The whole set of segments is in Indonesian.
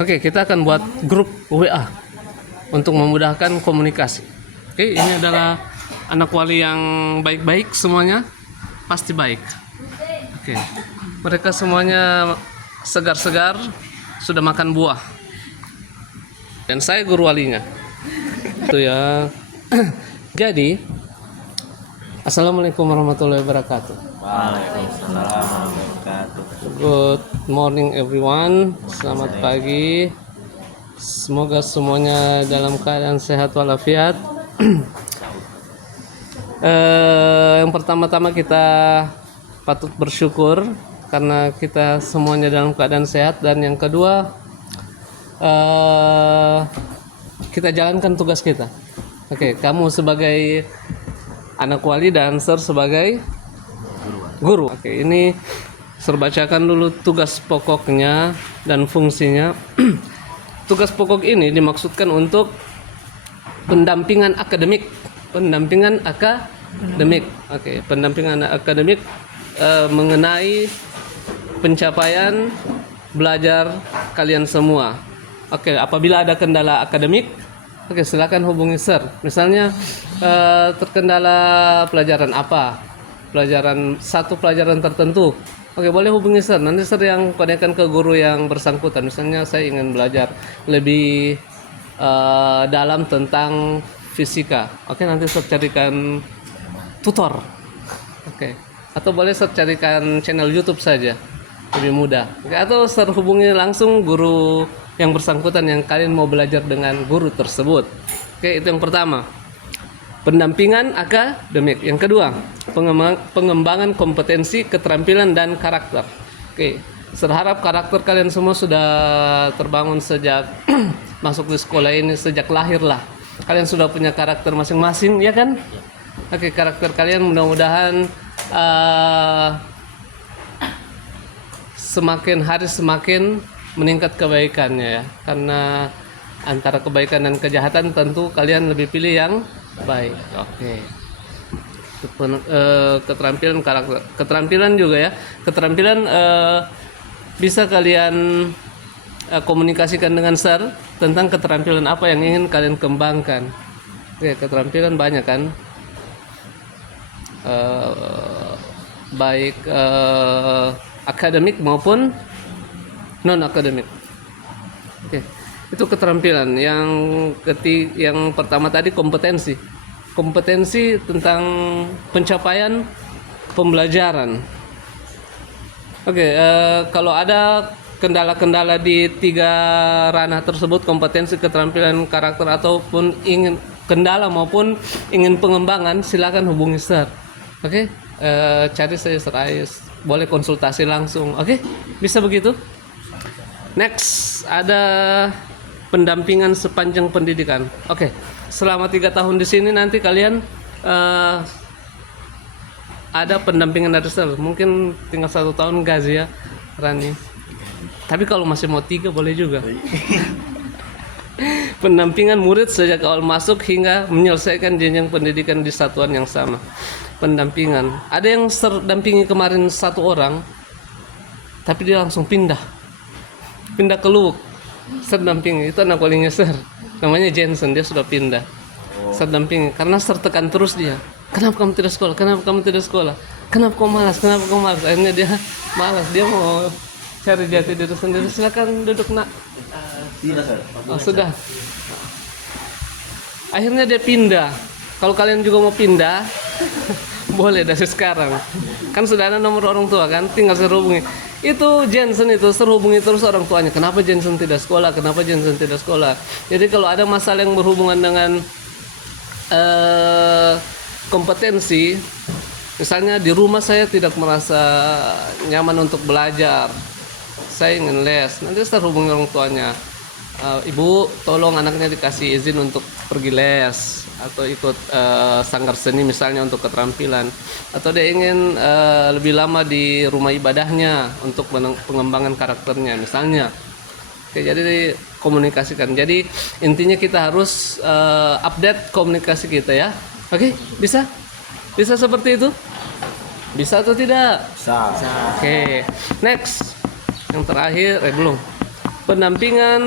Oke, kita akan buat grup WA untuk memudahkan komunikasi. Oke, ini adalah anak wali yang baik-baik semuanya, pasti baik. Oke, mereka semuanya segar-segar, sudah makan buah. Dan saya guru walinya. Itu ya. Jadi, Assalamualaikum warahmatullahi wabarakatuh. Waalaikumsalam warahmatullahi wabarakatuh. Good morning everyone. Selamat pagi. Semoga semuanya dalam keadaan sehat walafiat. Yang pertama-tama kita patut bersyukur karena kita semuanya dalam keadaan sehat, dan yang kedua kita jalankan tugas kita. Oke, kamu sebagai anak wali dan Sir sebagai guru. Oke, ini Sir bacakan dulu tugas pokoknya dan fungsinya. Tugas pokok ini dimaksudkan untuk pendampingan akademik. Oke, pendampingan akademik mengenai pencapaian belajar kalian semua. Oke, apabila ada kendala akademik, oke, silakan hubungi Sir. Misalnya terkendala pelajaran apa? Satu pelajaran tertentu. Oke, boleh hubungi Sir. Nanti Sir yang konekkan ke guru yang bersangkutan. Misalnya saya ingin belajar lebih dalam tentang fisika. Oke, nanti Sir carikan tutor. Oke. Atau boleh Sir carikan channel YouTube saja. Lebih mudah. Oke, atau Sir hubungi langsung guru yang bersangkutan yang kalian mau belajar dengan guru tersebut. Oke, itu yang pertama. Pendampingan akademik. Yang kedua, pengembangan kompetensi, keterampilan dan karakter. Oke, Sir harap karakter kalian semua sudah terbangun sejak masuk di sekolah ini, sejak lahir lah. Kalian sudah punya karakter masing-masing, ya kan? Oke, karakter kalian mudah-mudahan semakin hari semakin meningkat kebaikannya ya, karena antara kebaikan dan kejahatan tentu kalian lebih pilih yang baik. Oke. Keterampilan karakter, keterampilan juga ya, keterampilan bisa kalian komunikasikan dengan Sir tentang keterampilan apa yang ingin kalian kembangkan. Oke, keterampilan banyak kan, baik akademik maupun non akademik. Oke, itu keterampilan. Yang pertama tadi kompetensi tentang pencapaian pembelajaran. Oke, kalau ada kendala-kendala di tiga ranah tersebut, kompetensi, keterampilan, karakter, ataupun ingin kendala maupun ingin pengembangan, silakan hubungi Sir. Oke, cari saya Sir Ais, boleh konsultasi langsung. Oke, bisa begitu. Next, ada pendampingan sepanjang pendidikan. Oke, selama 3 tahun di sini nanti kalian ada pendampingan dari Sir. Mungkin tinggal 1 tahun gaji ya, Rani. Tapi kalau masih mau 3 boleh juga. Pendampingan murid sejak awal masuk hingga menyelesaikan jenjang pendidikan di satuan yang sama. Pendampingan. Ada yang Sir dampingi kemarin 1 orang, tapi dia langsung pindah ke Luwuk. Sir dampingi, itu anak walinya Sir, namanya Jensen, dia sudah pindah. Sir dampingi karena Sir tekan terus dia, kenapa kamu tidak sekolah, kenapa kamu tidak sekolah, kenapa kamu malas. Akhirnya dia malas, dia mau cari jati diri sendiri. Silakan duduk nak. Oh, sudah. Akhirnya dia pindah. Kalau kalian juga mau pindah boleh dari sekarang, kan sudah ada nomor orang tua kan, tinggal Sir hubungi. Itu Jensen, itu Sir hubungi terus orang tuanya, kenapa Jensen tidak sekolah. Jadi kalau ada masalah yang berhubungan dengan kompetensi, misalnya di rumah saya tidak merasa nyaman untuk belajar, saya ingin les, nanti Sir hubungi orang tuanya, ibu tolong anaknya dikasih izin untuk pergi les atau ikut sanggar seni misalnya untuk keterampilan, atau dia ingin lebih lama di rumah ibadahnya untuk pengembangan karakternya misalnya. Oke, jadi komunikasikan. Jadi intinya kita harus update komunikasi kita ya. Oke, bisa seperti itu? Bisa atau tidak? Bisa. Oke, next. Yang terakhir, belum. Pendampingan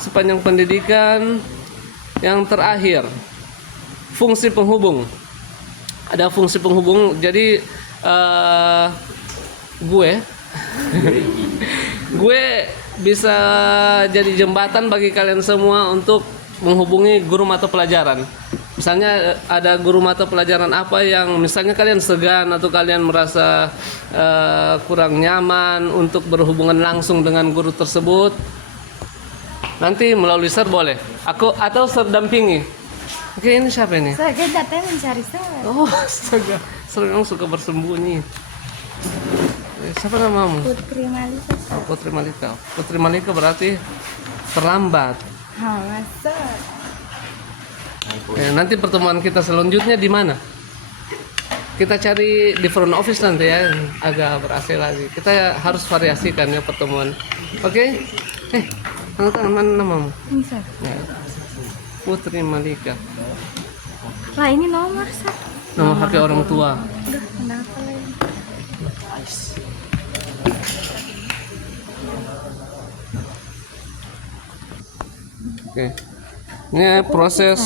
sepanjang pendidikan. Yang terakhir, fungsi penghubung. Ada fungsi penghubung. Jadi gue bisa jadi jembatan bagi kalian semua untuk menghubungi guru mata pelajaran. Misalnya ada guru mata pelajaran apa yang misalnya kalian segan atau kalian merasa kurang nyaman untuk berhubungan langsung dengan guru tersebut, nanti melalui Sir boleh. Aku atau Sir dampingi. Oke, ini siapa ini? Saya datang mencari saya. Oh, astaga. Sir memang suka bersembunyi. Siapa namamu? Putri Malika. Oh, Putri Malika. Putri Malika berarti terlambat. Masa? Nanti pertemuan kita selanjutnya di mana? Kita cari di front office nanti ya, agak ber-AC lagi. Kita harus variasikan ya pertemuan. Oke? Mana namamu? Ini saya. Ya. Putri Malika. Lah ini nomor saya. Nomor HP orang tua. Udah, kenapa lagi? Oke. Ini proses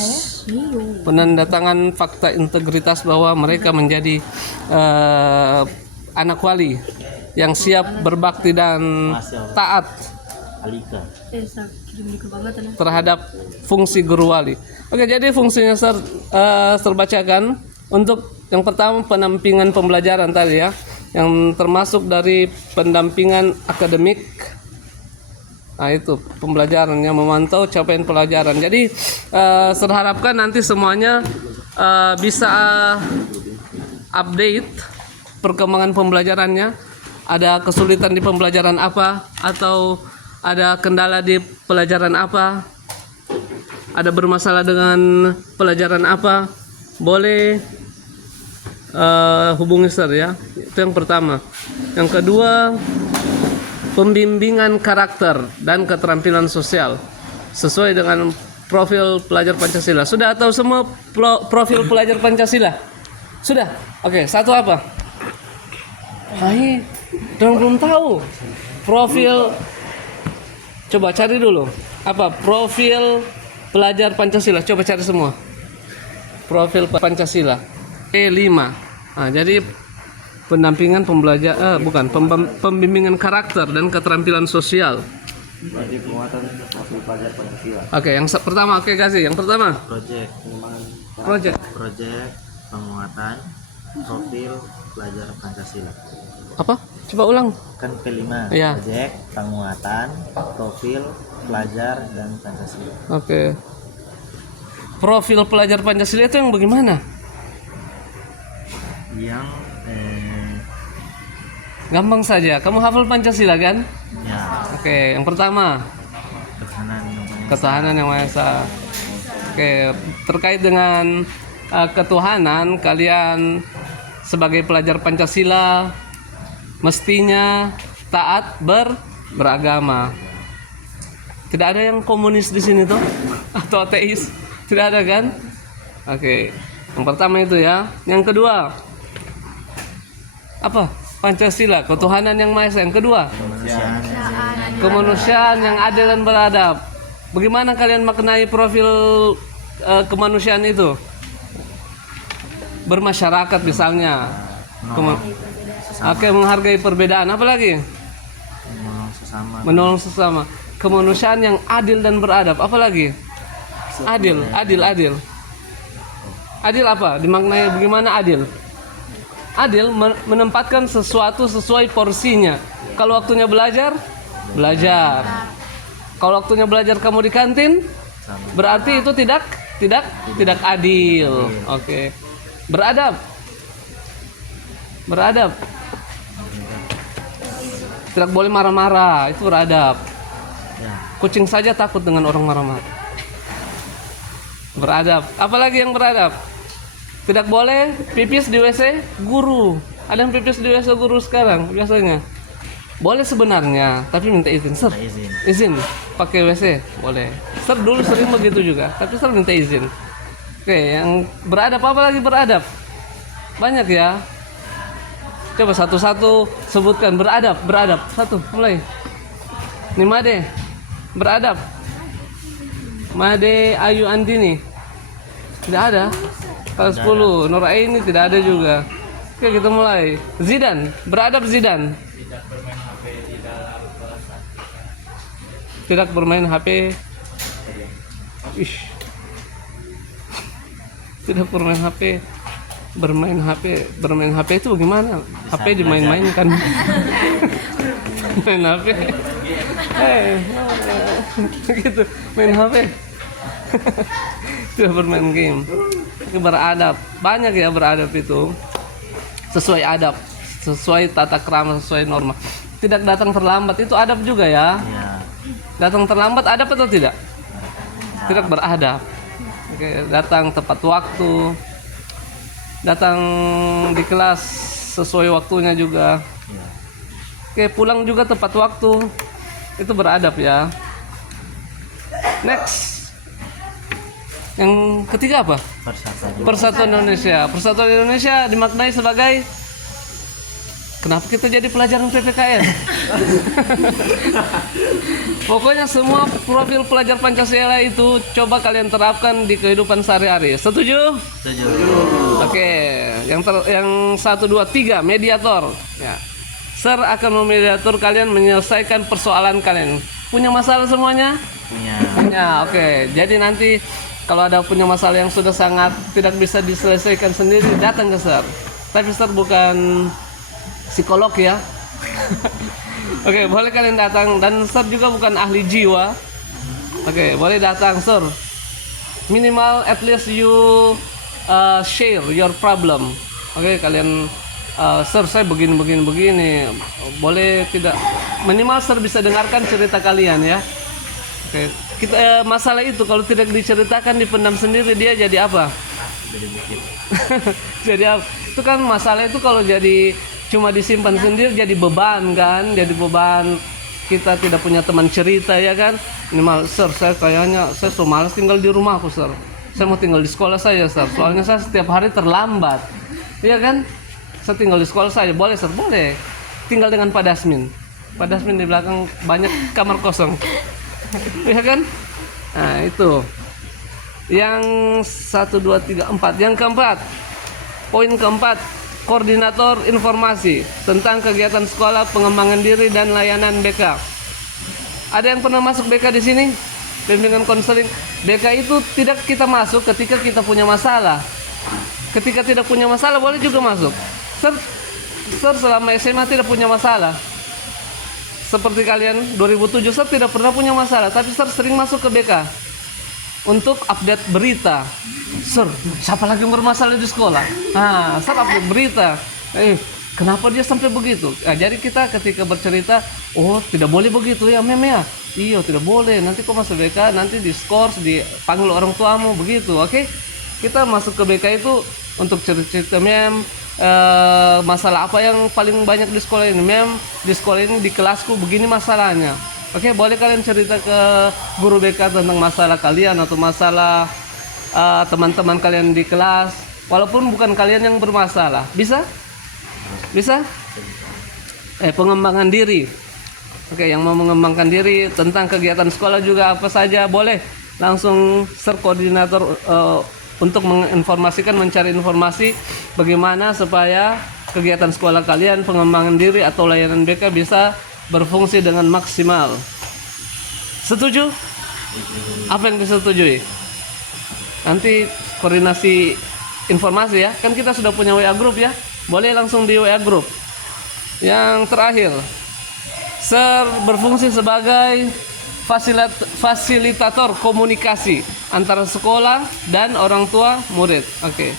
penandatangan fakta integritas bahwa mereka menjadi anak wali yang siap berbakti dan taat Alika. Saya kirim di kebanggaan. terhadap fungsi guru wali. Oke, jadi fungsinya terbacakan. Untuk yang pertama pendampingan pembelajaran tadi ya, yang termasuk dari pendampingan akademik. Nah itu pembelajaran yang memantau capaian pelajaran. Jadi saya harapkan nanti semuanya bisa update perkembangan pembelajarannya. Ada kesulitan di pembelajaran apa atau ada kendala di pelajaran apa, ada bermasalah dengan pelajaran apa, boleh hubungi Sir ya. Itu yang pertama. Yang kedua, pembimbingan karakter dan keterampilan sosial sesuai dengan profil pelajar Pancasila. Sudah tahu semua profil pelajar Pancasila? Sudah? Oke, satu apa? Hai, dong belum tahu. Profil, coba cari dulu. Apa? Profil pelajar Pancasila. Coba cari semua. Profil Pancasila. E5. Nah, jadi pendampingan pembimbingan karakter dan keterampilan sosial. Oke, yang pertama kasih. Yang pertama. Project Penguatan profil pelajar Pancasila. Apa? Coba ulang. Kan kelima. Iya. Project penguatan profil pelajar dan Pancasila. Oke. Profil pelajar Pancasila itu yang bagaimana? Yang Gampang saja. Kamu hafal Pancasila kan? ya Oke, yang pertama ketuhanan yang Maha Esa. Oke, terkait dengan ketuhanan, kalian sebagai pelajar Pancasila mestinya taat beragama. Tidak ada yang komunis di sini tuh atau ateis? Tidak ada kan? Oke. Yang pertama itu ya. Yang kedua apa? Pancasila, ketuhanan yang Maha Esa. Yang kedua, kemanusiaan yang adil dan beradab. Bagaimana kalian maknai profil kemanusiaan itu? Bermasyarakat misalnya. Oke, menghargai perbedaan. Apa lagi? Menolong sesama. Kemanusiaan yang adil dan beradab. Apa lagi? Adil. Adil apa? Dimaknai bagaimana adil? Adil menempatkan sesuatu sesuai porsinya. Kalau waktunya belajar. Kalau waktunya belajar kamu di kantin, berarti itu tidak adil. Oke. Beradab. Tidak boleh marah-marah, itu beradab. Kucing saja takut dengan orang marah-marah. Beradab. Apalagi yang beradab? Tidak boleh pipis di WC guru. Ada yang pipis di WC guru sekarang biasanya. Boleh sebenarnya, tapi minta izin. Sir, izin pakai WC boleh. Sir dulu sering begitu juga, tapi sir minta izin. Oke, yang beradab apa lagi beradab? Banyak ya. Coba satu-satu sebutkan beradab, beradab. Satu, mulai. Nih Made, beradab. Made Ayu Andini. Tidak ada. Kelas 10, Nur Aini tidak ada juga. Oke, kita mulai. Zidan, beradab Zidan. Tidak bermain HP. Ih. Tidak bermain HP. Bermain HP itu bagaimana? HP dimain-mainkan. Main HP. Gitu, main HP. Tidak bermain game. Beradab. Banyak ya beradab itu. Sesuai adab, sesuai tata krama, sesuai norma. Tidak datang terlambat itu adab juga ya. Iya. Datang terlambat adab atau tidak? Tidak beradab. Oke, datang tepat waktu. Datang di kelas sesuai waktunya juga. Iya. Oke, pulang juga tepat waktu. Itu beradab ya. Next. Yang ketiga apa? Persatuan Indonesia. Persatuan Indonesia dimaknai sebagai kenapa kita jadi pelajaran PPKN? Pokoknya semua profil pelajar Pancasila itu coba kalian terapkan di kehidupan sehari-hari. Setuju? Setuju. Oke, yang 1, 2, 3 mediator. Ya. Sir akan memediator kalian menyelesaikan persoalan kalian. Punya masalah semuanya? Punya. Ya, oke. Jadi nanti kalau ada punya masalah yang sudah sangat tidak bisa diselesaikan sendiri, datang ke Sir. Tapi Sir bukan psikolog ya. Oke, boleh kalian datang. Dan Sir juga bukan ahli jiwa. Oke, boleh datang Sir. Minimal at least you share your problem. Oke, kalian Sir saya begini. Boleh tidak? Minimal Sir bisa dengarkan cerita kalian ya. Oke, kita masalah itu kalau tidak diceritakan dipendam sendiri dia jadi apa? Jadi bukit. Jadi apa? Itu kan masalah itu kalau jadi cuma disimpan sendiri jadi beban kan? Jadi beban kita tidak punya teman cerita ya kan? Minimal Sir saya kayaknya saya so malas tinggal di rumahku Sir. Saya mau tinggal di sekolah saya Sir. Soalnya saya setiap hari terlambat. Iya kan? Saya tinggal di sekolah saya. Boleh Sir? Boleh. Tinggal dengan Pak Dasmin. Pak Dasmin di belakang banyak kamar kosong. Ya kan? Nah itu yang 1, 2, 3, 4. Yang keempat, poin keempat, koordinator informasi tentang kegiatan sekolah, pengembangan diri dan layanan BK. Ada yang pernah masuk BK di sini? Bimbingan konseling. BK itu tidak kita masuk ketika kita punya masalah. Ketika tidak punya masalah boleh juga masuk. Sir selama SMA tidak punya masalah. Seperti kalian 2007 Sir tidak pernah punya masalah, tapi Sir sering masuk ke BK untuk update berita. Sir, siapa lagi yang bermasalah di sekolah? Nah, Sir update berita. Kenapa dia sampai begitu? Nah, jadi kita ketika bercerita, oh tidak boleh begitu ya Mem ya. Iya tidak boleh. Nanti kau masuk BK, nanti diskors, dipanggil orang tuamu begitu. Oke? Kita masuk ke BK itu untuk cerita Mem. Masalah apa yang paling banyak di sekolah ini? Mem, di sekolah ini di kelasku begini masalahnya. Oke, boleh kalian cerita ke guru BK tentang masalah kalian atau masalah teman-teman kalian di kelas, walaupun bukan kalian yang bermasalah. Bisa? Bisa? Pengembangan diri. Oke, yang mau mengembangkan diri tentang kegiatan sekolah juga apa saja boleh langsung Sir koordinator untuk menginformasikan, mencari informasi bagaimana supaya kegiatan sekolah kalian, pengembangan diri atau layanan BK bisa berfungsi dengan maksimal. Setuju? Apa yang disetujui? Nanti koordinasi informasi ya. Kan kita sudah punya WA group ya. Boleh langsung di WA group. Yang terakhir, Sir berfungsi sebagai fasilitator komunikasi antara sekolah dan orang tua murid. Oke.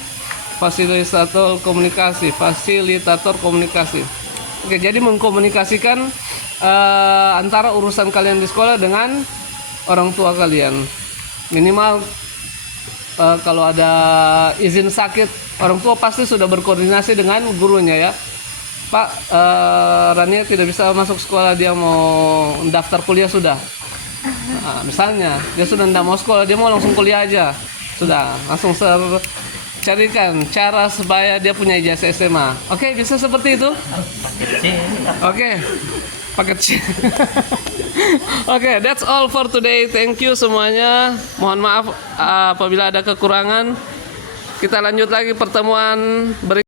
Fasilitator komunikasi. Oke, jadi mengkomunikasikan antara urusan kalian di sekolah dengan orang tua kalian. Minimal kalau ada izin sakit, orang tua pasti sudah berkoordinasi dengan gurunya ya. Pak, Rania tidak bisa masuk sekolah, dia mau daftar kuliah sudah. Nah, misalnya dia sudah tidak mau sekolah, dia mau langsung kuliah aja, sudah langsung carikan cara supaya dia punya ijazah SMA. Oke, bisa seperti itu? Oke. Paket C. Oke, that's all for today. Thank you semuanya. Mohon maaf apabila ada kekurangan. Kita lanjut lagi pertemuan berikutnya.